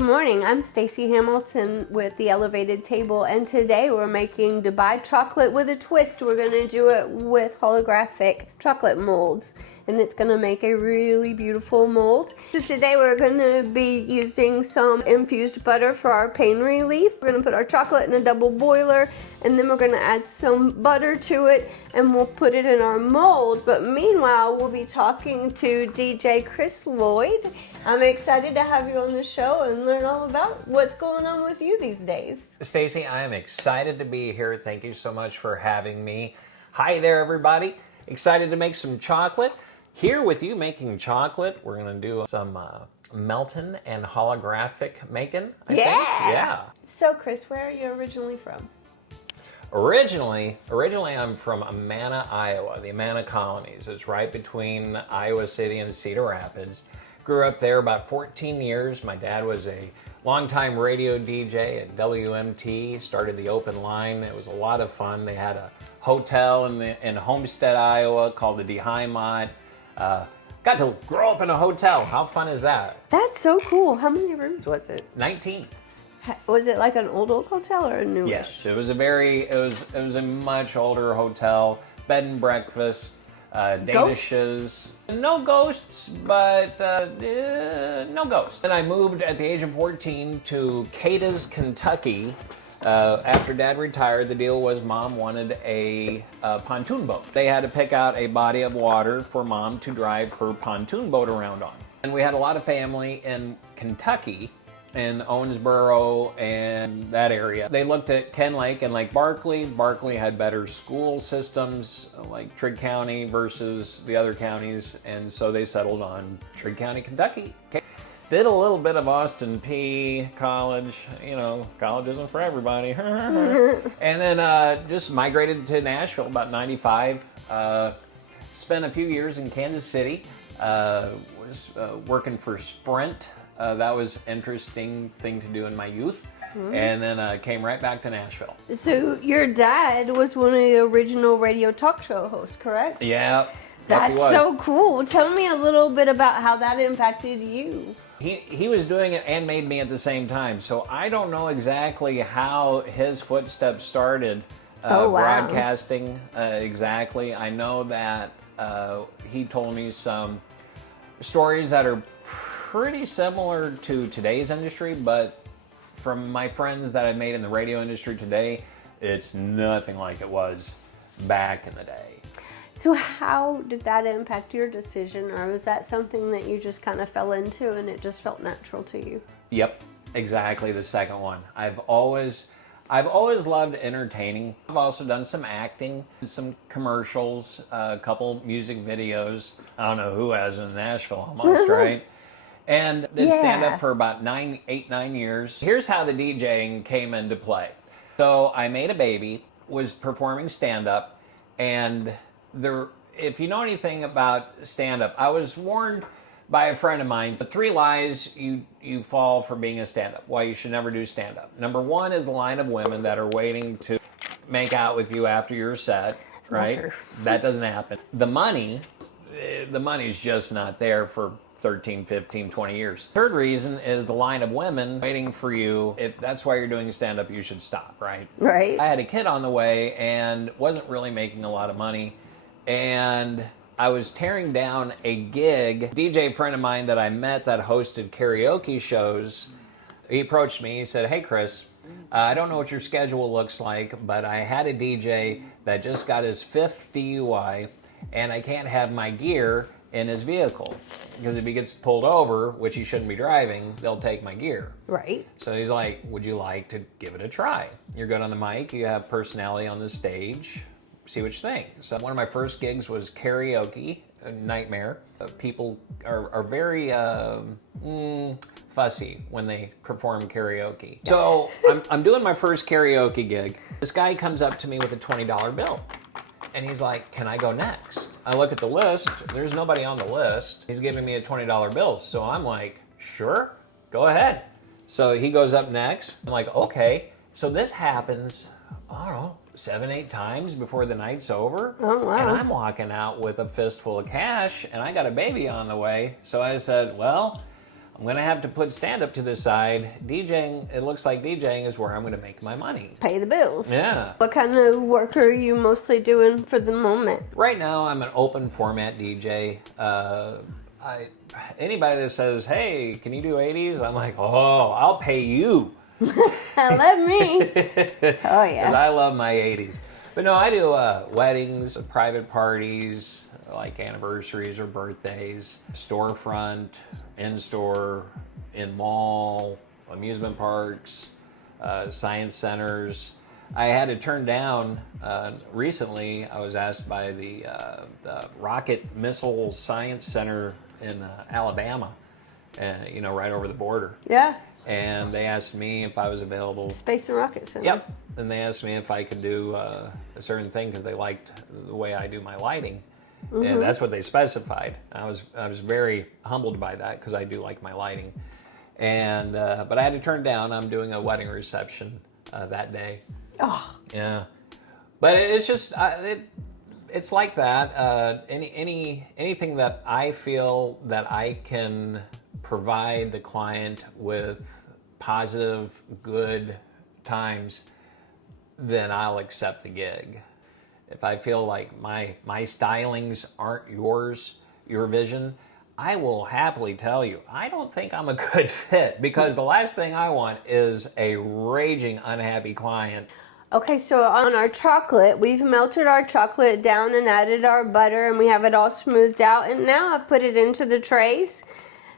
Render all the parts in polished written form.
Good morning, I'm Stacy Hamilton with The Elevated Table, and today we're making Dubai chocolate with a twist. We're going to do it with holographic chocolate molds, and it's going to make a really beautiful mold. So today we're going to be using some infused butter for our pain relief. We're going to put our chocolate in a double boiler, and then we're going to add some butter to it, and we'll put it in our mold. But meanwhile, we'll be talking to DJ Chris Loyd. I'm excited to have you on the show and learn all about what's going on with you these days. Stacy, I am excited to be here. Thank you so much for having me. Hi there, everybody. Excited to make some chocolate. Here with you making chocolate, we're going to do some melting and holographic making, I think. Yeah. So, Chris, where are you originally from? Originally, I'm from Amana, Iowa, the Amana Colonies. It's right between Iowa City and Cedar Rapids. Grew up there about 14 years. My dad was a longtime radio DJ at WMT, started the open line. It was a lot of fun. They had a hotel in Homestead, Iowa called the DeHeimot. Got to grow up in a hotel. How fun is that? That's so cool. How many rooms was it? 19. Was it like an old hotel or a new? Yes, it was a much older hotel, bed and breakfast, Danishes. No ghosts, but no ghosts. Then I moved at the age of 14 to Cadiz, Kentucky. After Dad retired, the deal was Mom wanted a pontoon boat. They had to pick out a body of water for Mom to drive her pontoon boat around on. And we had a lot of family in Kentucky, in Owensboro and that area. They looked at Ken Lake and Lake Barkley. Barkley had better school systems, like Trigg County versus the other counties, and so they settled on Trigg County, Kentucky. Okay. Did a little bit of Austin P college. You know, college isn't for everybody. And then just migrated to Nashville about 95. Spent a few years in Kansas City. Was working for Sprint. That was an interesting thing to do in my youth. And then came right back to Nashville. So your dad was one of the original radio talk show hosts, correct? Yeah. That's so cool. Tell me a little bit about how that impacted you. He was doing it and made me at the same time. So I don't know exactly how his footsteps started broadcasting exactly. I know that he told me some stories that are pretty similar to today's industry, but from my friends that I've made in the radio industry today, it's nothing like it was back in the day. So how did that impact your decision, or was that something that you just kind of fell into and it just felt natural to you? Yep, exactly the second one. I've always loved entertaining. I've also done some acting, some commercials, a couple music videos. I don't know who has in Nashville almost, right? And did stand up for about 8, 9 years. Here's how the DJing came into play. So I made a baby, was performing stand up, and if you know anything about stand up, I was warned by a friend of mine, the 3 lies you fall for being a stand up, why you should never do stand up. Number 1 is the line of women that are waiting to make out with you after your set, right? That doesn't happen. The money's just not there for 13, 15, 20 years. Third reason is the line of women waiting for you. If that's why you're doing stand-up, you should stop, right? Right. I had a kid on the way and wasn't really making a lot of money. And I was tearing down a gig. DJ friend of mine that I met that hosted karaoke shows, he approached me. He said, "Hey, Chris, I don't know what your schedule looks like, but I had a DJ that just got his 5th DUI, and I can't have my gear in his vehicle, because if he gets pulled over, which he shouldn't be driving, they'll take my gear." Right. So he's like, "Would you like to give it a try? You're good on the mic, you have personality on the stage, see what you think." So one of my first gigs was karaoke, a nightmare. People are very fussy when they perform karaoke. So I'm doing my first karaoke gig. This guy comes up to me with a $20 bill. And he's like, "Can I go next?" I look at the list. There's nobody on the list. He's giving me a $20 bill. So I'm like, "Sure, go ahead." So he goes up next. I'm like, "Okay." So this happens, I don't know, 7, 8 times before the night's over. Oh, wow. And I'm walking out with a fistful of cash, and I got a baby on the way. So I said, well, I'm going to have to put stand-up to the side. DJing, it looks like DJing is where I'm going to make my money. Pay the bills. Yeah. What kind of work are you mostly doing for the moment? Right now, I'm an open format DJ. Anybody that says, hey, can you do 80s? I'm like, oh, I'll pay you. Let me. Oh, yeah. Because I love my 80s. But no, I do weddings, private parties, like anniversaries or birthdays, storefront, in-store, in mall, amusement parks, science centers. I had to turn down, recently, I was asked by the Rocket Missile Science Center in Alabama, right over the border. Yeah. And they asked me if I was available. Space and Rocket Center. Yep. And they asked me if I could do a certain thing because they liked the way I do my lighting. Mm-hmm. And that's what they specified. I was very humbled by that because I do like my lighting. And but I had to turn down. I'm doing a wedding reception that day. Oh. Yeah. But it's just it's like that. Anything that I feel that I can provide the client with positive, good times, then I'll accept the gig. If I feel like my stylings aren't your vision, I will happily tell you, I don't think I'm a good fit because the last thing I want is a raging unhappy client. Okay, so on our chocolate, we've melted our chocolate down and added our butter and we have it all smoothed out. And now I've put it into the trays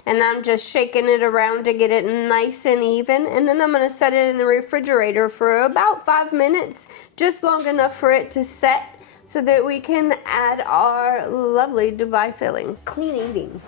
and I'm just shaking it around to get it nice and even. And then I'm going to set it in the refrigerator for about 5 minutes, just long enough for it to set so that we can add our lovely Dubai filling. Clean eating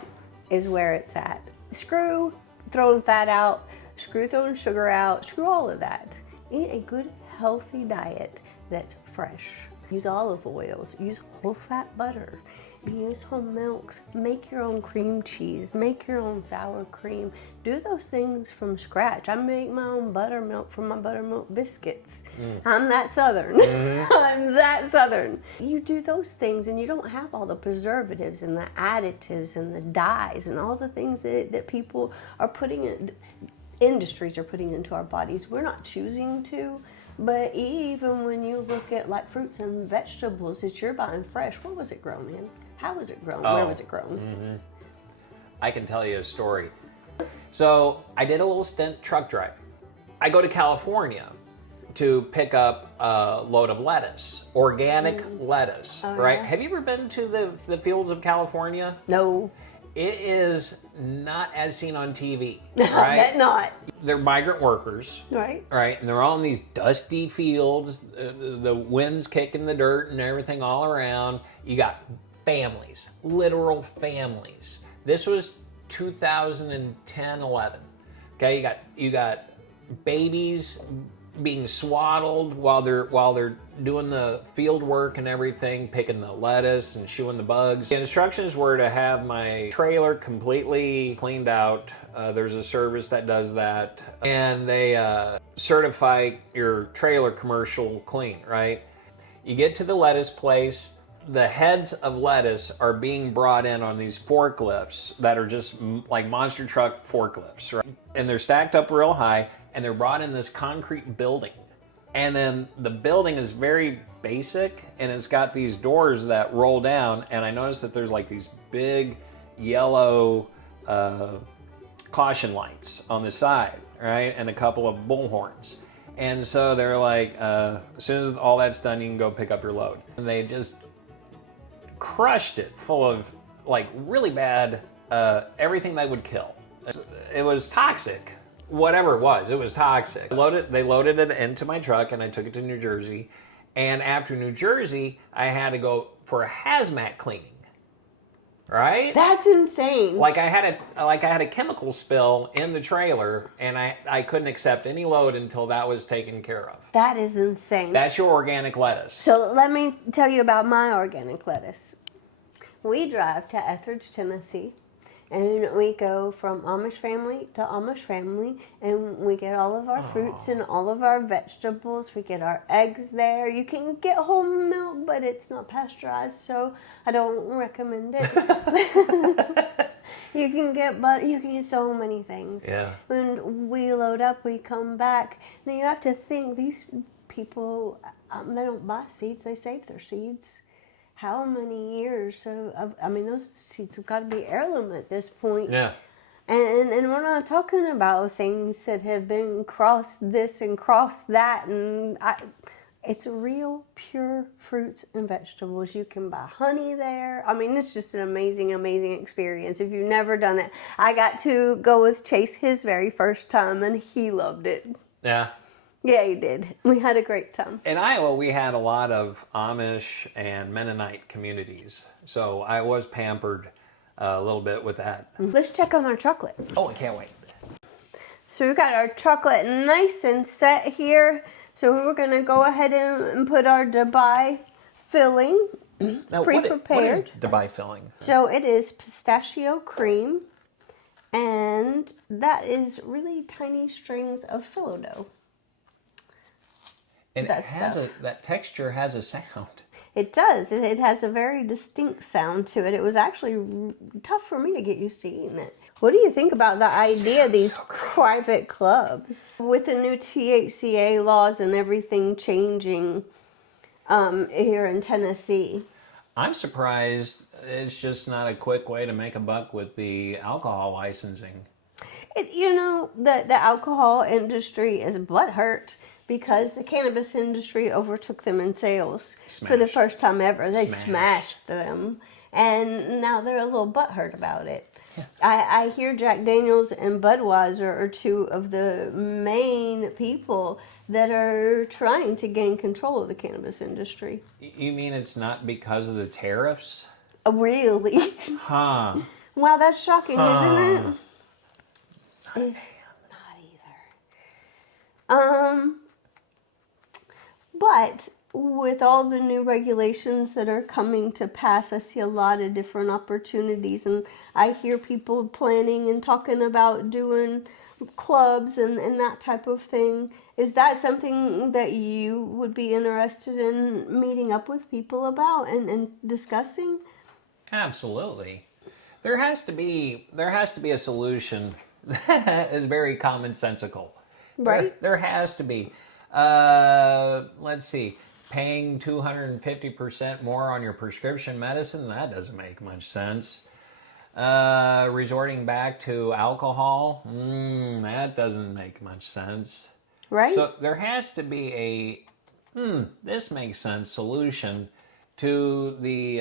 is where it's at. Screw throwing fat out, screw throwing sugar out, screw all of that. Eat a good healthy diet that's fresh. Use olive oils, use whole fat butter, use whole milks, make your own cream cheese, make your own sour cream. Do those things from scratch. I make my own buttermilk from my buttermilk biscuits. I'm that Southern. I'm that Southern. You do those things and you don't have all the preservatives and the additives and the dyes and all the things that people are putting in, industries are putting into our bodies. We're not choosing to. But even when you look at like fruits and vegetables that you're buying fresh, where was it grown in? How was it grown? Where was it grown? Mm-hmm. I can tell you a story. So I did a little stint truck driving. I go to California to pick up a load of lettuce, organic lettuce, right? Yeah. Have you ever been to the fields of California? No. It is not as seen on TV, I right? bet not. They're migrant workers, Right. right? And they're all in these dusty fields. The wind's kicking the dirt and everything all around. You got families, literal families. This was 2010, 11. Okay, you got babies being swaddled while they're doing the field work and everything, picking the lettuce and shooing the bugs. The instructions were to have my trailer completely cleaned out. There's a service that does that. And they certify your trailer commercial clean, right? You get to the lettuce place, the heads of lettuce are being brought in on these forklifts that are just like monster truck forklifts, right? And they're stacked up real high and they're brought in this concrete building. And then the building is very basic and it's got these doors that roll down. And I noticed that there's like these big yellow caution lights on the side, right? And a couple of bullhorns. And so they're like, as soon as all that's done, you can go pick up your load. And they just crushed it full of like really bad, everything that would kill. It was toxic. Whatever it was toxic. They loaded it into my truck and I took it to New Jersey. And after New Jersey, I had to go for a hazmat cleaning. Right? That's insane. Like I had a chemical spill in the trailer and I couldn't accept any load until that was taken care of. That is insane. That's your organic lettuce. So let me tell you about my organic lettuce. We drive to Etheridge, Tennessee, And we go from Amish family to Amish family, and we get all of our fruits and all of our vegetables. We get our eggs there. You can get whole milk, but it's not pasteurized, so I don't recommend it. You can get butter. You can get so many things. Yeah. When we load up, we come back. Now you have to think, these people, they don't buy seeds. They save their seeds. How many years I mean, those seeds have got to be heirloom at this point. Yeah. And we're not talking about things that have been crossed this and crossed that. And it's real, pure fruits and vegetables. You can buy honey there. I mean, it's just an amazing, amazing experience. If you've never done it, I got to go with Chase his very first time, and he loved it. Yeah. Yeah, he did. We had a great time. In Iowa, we had a lot of Amish and Mennonite communities, so I was pampered a little bit with that. Let's check on our chocolate. Oh, I can't wait. So we've got our chocolate nice and set here. So we're going to go ahead and put our Dubai filling. Now, pre-prepared. What is Dubai filling? So it is pistachio cream, and that is really tiny strings of phyllo dough. And that texture has a sound. It does. It has a very distinct sound to it. It was actually tough for me to get used to eating it. What do you think about the idea of these private clubs? With the new THCA laws and everything changing here in Tennessee. I'm surprised it's just not a quick way to make a buck with the alcohol licensing. The alcohol industry is butthurt because the cannabis industry overtook them in sales for the first time ever. They smashed them, and now they're a little butthurt about it. Yeah. I hear Jack Daniels and Budweiser are two of the main people that are trying to gain control of the cannabis industry. You mean it's not because of the tariffs? Really? Huh. Wow, that's shocking, isn't it? Not either. But with all the new regulations that are coming to pass, I see a lot of different opportunities, and I hear people planning and talking about doing clubs and that type of thing. Is that something that you would be interested in meeting up with people about and discussing? Absolutely. There has to be a solution that is very commonsensical. Right. There has to be. Let's see. Paying 250% more on your prescription medicine, that doesn't make much sense. Resorting back to alcohol, that doesn't make much sense. Right. So there has to be a, this makes sense, solution to the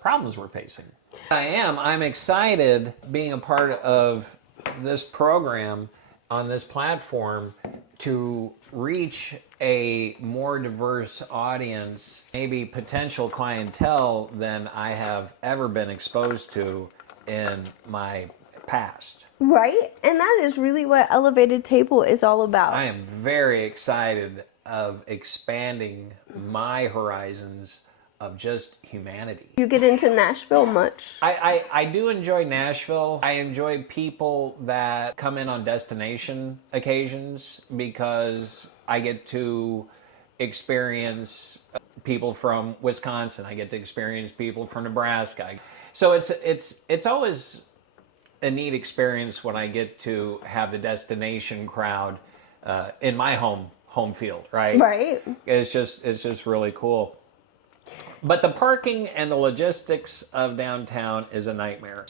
problems we're facing. I'm excited being a part of this program on this platform to reach a more diverse audience, maybe potential clientele than I have ever been exposed to in my past. Right, and that is really what Elevated Table is all about. I am very excited of expanding my horizons of just humanity. You get into Nashville much? I do enjoy Nashville. I enjoy people that come in on destination occasions because I get to experience people from Wisconsin. I get to experience people from Nebraska. So it's always a neat experience when I get to have the destination crowd in my home field, right? Right. It's just really cool. But the parking and the logistics of downtown is a nightmare.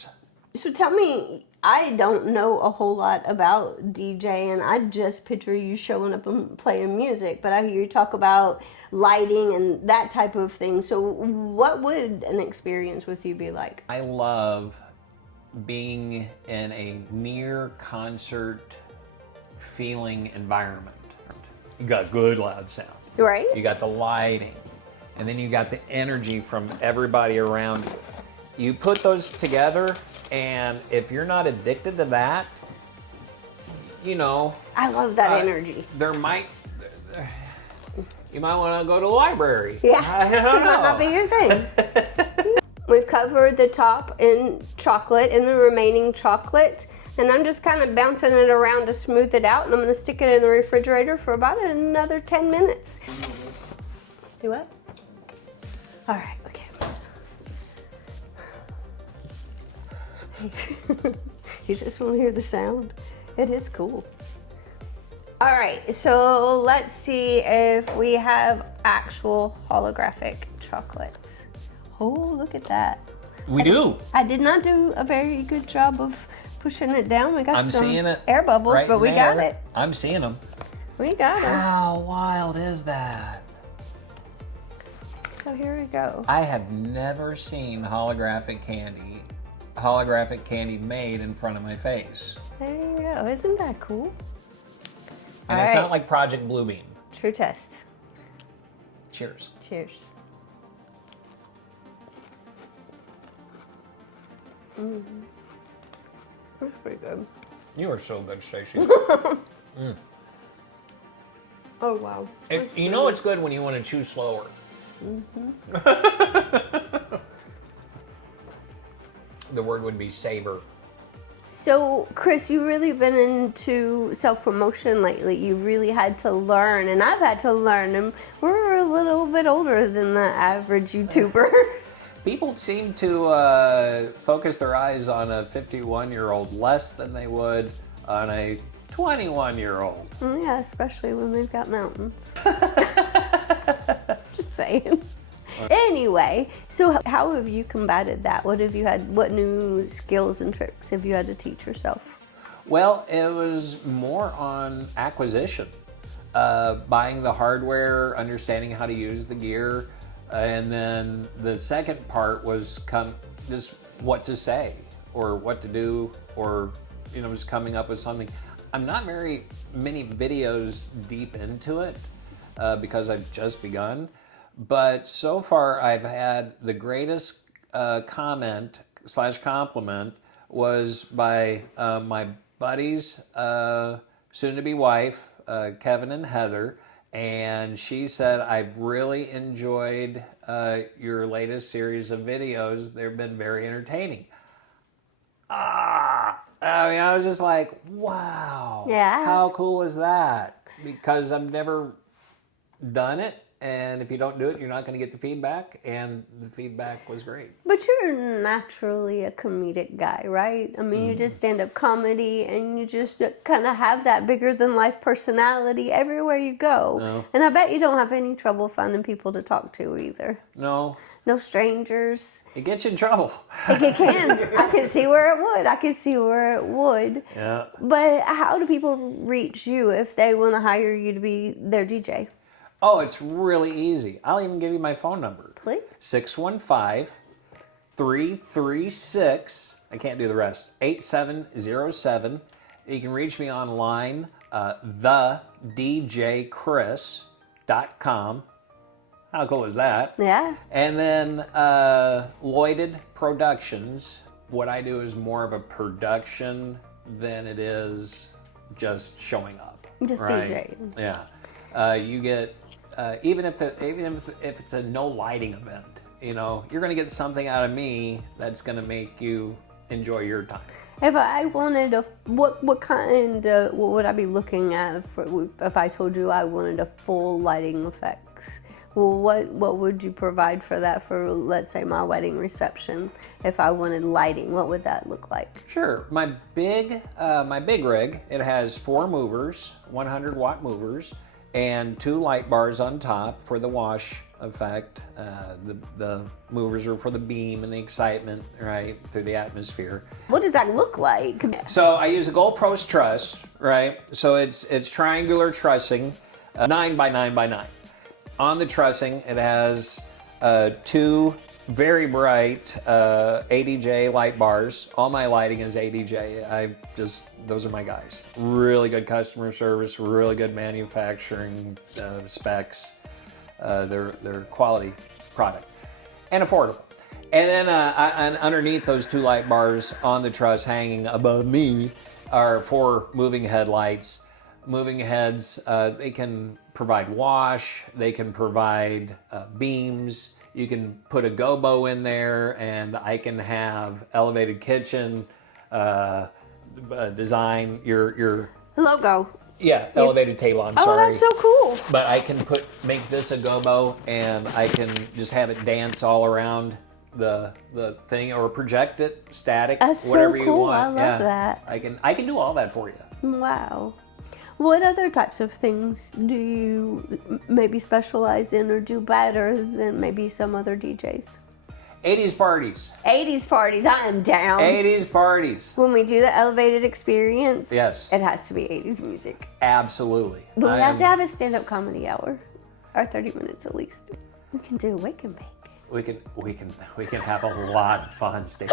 So tell me, I don't know a whole lot about DJing. I just picture you showing up and playing music, but I hear you talk about lighting and that type of thing. So what would an experience with you be like? I love being in a near concert feeling environment. You got good loud sound. Right. You got the lighting. And then you got the energy from everybody around you. You put those together, and if you're not addicted to that, I love that energy. You might want to go to the library. Yeah. I don't know. That might not be your thing. We've covered the top in chocolate and the remaining chocolate. And I'm just kind of bouncing it around to smooth it out. And I'm going to stick it in the refrigerator for about another 10 minutes. Do what? All right, okay. You just want to hear the sound? It is cool. All right, so let's see if we have actual holographic chocolates. Oh, look at that. We do. I did not do a very good job of pushing it down. We got I'm some seeing it air bubbles, right but we got there. it. I'm seeing them. We got it. How wild is that? So here we go. I have never seen holographic candy made in front of my face. There you go. Isn't that cool? And All it's right. not like Project Bluebeam. True test. Cheers. Cheers. That's pretty good. You are so good, Stacy. Oh, wow. You know it's good when you want to chew slower. The word would be savor. So, Chris, you've really been into self-promotion lately. You've really had to learn, and I've had to learn, and we're a little bit older than the average YouTuber. People seem to focus their eyes on a 51-year-old less than they would on a 21-year-old. Yeah, especially when they've got mountains. Just saying. Anyway, so how have you combated that? What new skills and tricks have you had to teach yourself? Well, it was more on acquisition, buying the hardware, understanding how to use the gear, and then the second part was just what to say or what to do, or just coming up with something. I'm not very many videos deep into it because I've just begun. But so far, I've had the greatest comment/compliment was by my buddies, soon-to-be wife, Kevin and Heather, and she said, I've really enjoyed your latest series of videos. They've been very entertaining. I mean, I was just like, wow. Yeah. How cool is that? Because I've never done it. And if you don't do it, you're not going to get the feedback, and the feedback was great. But you're naturally a comedic guy, right? I mean, you just stand-up comedy, and you just kind of have that bigger-than-life personality everywhere you go. No. And I bet you don't have any trouble finding people to talk to either. No. No strangers. It gets you in trouble. It can. I can see where it would. Yeah. But how do people reach you if they want to hire you to be their DJ? Oh, it's really easy. I'll even give you my phone number. Please. 615-336, I can't do the rest, 8707. You can reach me online, TheElevatedTable.shop. How cool is that? Yeah. And then Loyded Productions. What I do is more of a production than it is just showing up. Just right? DJing. Yeah. You get even if it's a no lighting event, you're going to get something out of me that's going to make you enjoy your time. If I wanted what would I be looking at if I told you I wanted a full lighting effects? Well, what would you provide for that for, let's say, my wedding reception? If I wanted lighting, what would that look like? Sure. My big rig, it has 4 movers, 100-watt movers, and 2 light bars on top for the wash effect. The movers are for the beam and the excitement, right, through the atmosphere. What does that look like? So I use a gold post truss, right? So it's triangular trussing, 9 by 9 by 9. On the trussing, it has 2 very bright ADJ light bars. All my lighting is ADJ. Those are my guys. Really good customer service, really good manufacturing specs. They're quality product and affordable. And then and underneath those 2 light bars on the truss hanging above me are 4 moving headlights. Moving heads, they can provide wash, they can provide beams. You can put a gobo in there, and I can have Elevated Kitchen design your logo. Yeah, Elevated Table, I'm Oh, sorry. that's so cool. But I can make this a gobo, and I can just have it dance all around the thing, or project it static, That's whatever so you cool. want. I love that. I can do all that for you. Wow. What other types of things do you maybe specialize in or do better than maybe some other DJs? 80s parties. 80s parties, I am down. 80s parties. When we do the elevated experience, Yes. it has to be 80s music. Absolutely. But we have to have a stand-up comedy hour, or 30 minutes at least. We can do wake and bake. We can have a lot of fun, Stacy.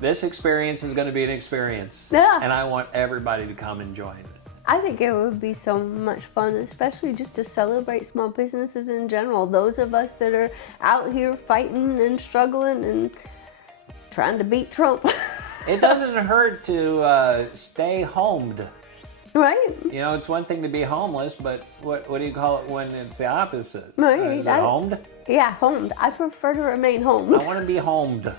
This experience is going to be an experience. Yeah. And I want everybody to come and join. I think it would be so much fun, especially just to celebrate small businesses in general. Those of us that are out here fighting and struggling and trying to beat Trump. It doesn't hurt to stay homed. Right? You know, it's one thing to be homeless, but what do you call it when it's the opposite? Right. Is it homed? Yeah, homed. I prefer to remain homed. I want to be homed.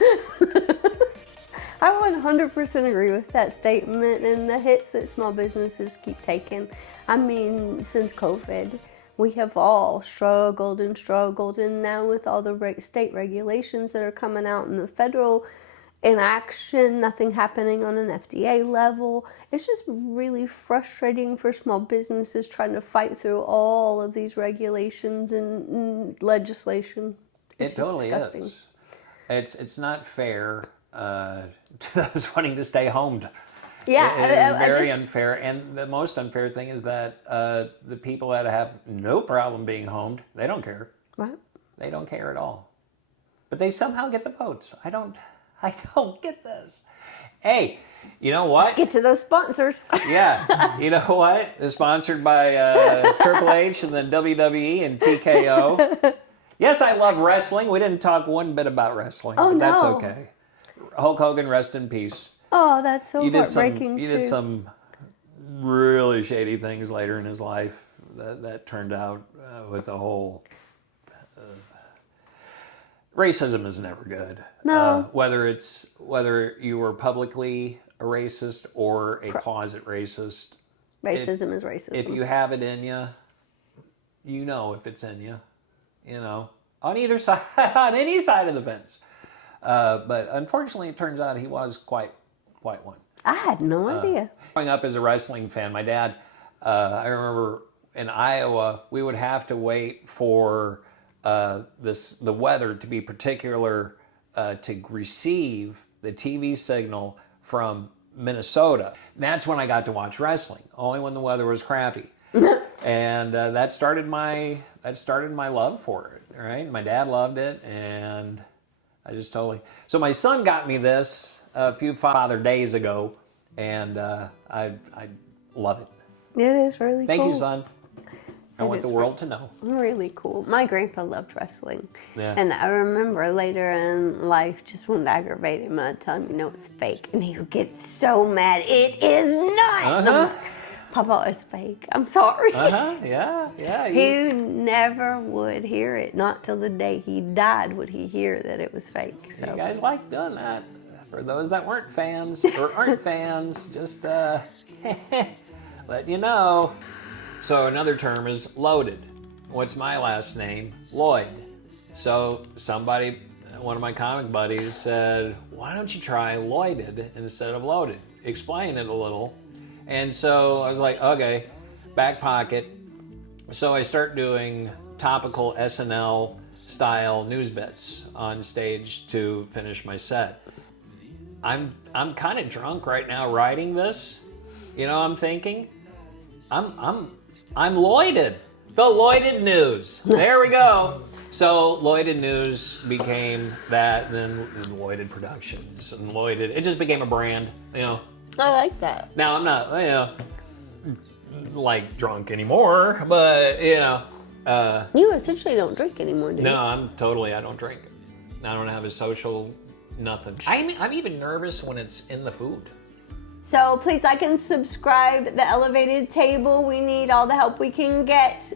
I 100% agree with that statement and the hits that small businesses keep taking. I mean, since COVID, we have all struggled, and now with all the state regulations that are coming out and the federal inaction, nothing happening on an FDA level, it's just really frustrating for small businesses trying to fight through all of these regulations and legislation. It totally disgusting. is. It's not fair to those wanting to stay homed. Yeah, It is very unfair. And the most unfair thing is that the people that have no problem being homed, they don't care. Right. They don't care at all. But they somehow get the votes. I don't get this. Hey, you know what? Let's get to those sponsors. Yeah, you know what? It's sponsored by Triple H and then WWE and TKO. Yes, I love wrestling. We didn't talk one bit about wrestling, Oh, but that's no. okay. Hulk Hogan, rest in peace. Oh, that's so He heartbreaking did some really shady things later in his life that turned out with the whole... racism is never good. No. Whether you were publicly a racist or a closet racist. Racism is racism. If you have it in you, you know if it's in you. You know, on either side, on any side of the fence. But unfortunately, it turns out he was quite one. I had no idea. Growing up as a wrestling fan, my dad, I remember in Iowa, we would have to wait for the weather to be particular to receive the TV signal from Minnesota. That's when I got to watch wrestling, only when the weather was crappy. And that started my love for it, right? My dad loved it, and I just totally... So my son got me this a few Father Days ago, and I love it. It is really cool. Thank you, son. I want the world to know. Really cool. My grandpa loved wrestling. Yeah. And I remember later in life, just wanted to aggravate him, and I'd tell him, you know, it's fake. And he would get so mad. It is not. Uh-huh. Papa, it's fake. I'm sorry. Uh-huh, yeah. He never would hear it. Not till the day he died would he hear that it was fake. So You guys like doing that. For those that weren't fans or aren't fans, just let you know. So another term is loaded. What's my last name? Loyd. So somebody, one of my comic buddies said, why don't you try Loyded instead of loaded? Explain it a little. And so I was like, okay, back pocket. So I start doing topical SNL style news bits on stage to finish my set. I'm kind of drunk right now writing this. You know, I'm thinking, I'm Loyded. The Loyded News. There we go. So Loyded News became that, then Loyded Productions and Loyded. It just became a brand, you know. I like that. Now I'm not, you know, like drunk anymore, but you know. You essentially don't drink anymore, do you? No, I don't drink. I don't have a social nothing. I'm even nervous when it's in the food. So please like and subscribe The Elevated Table. We need all the help we can get.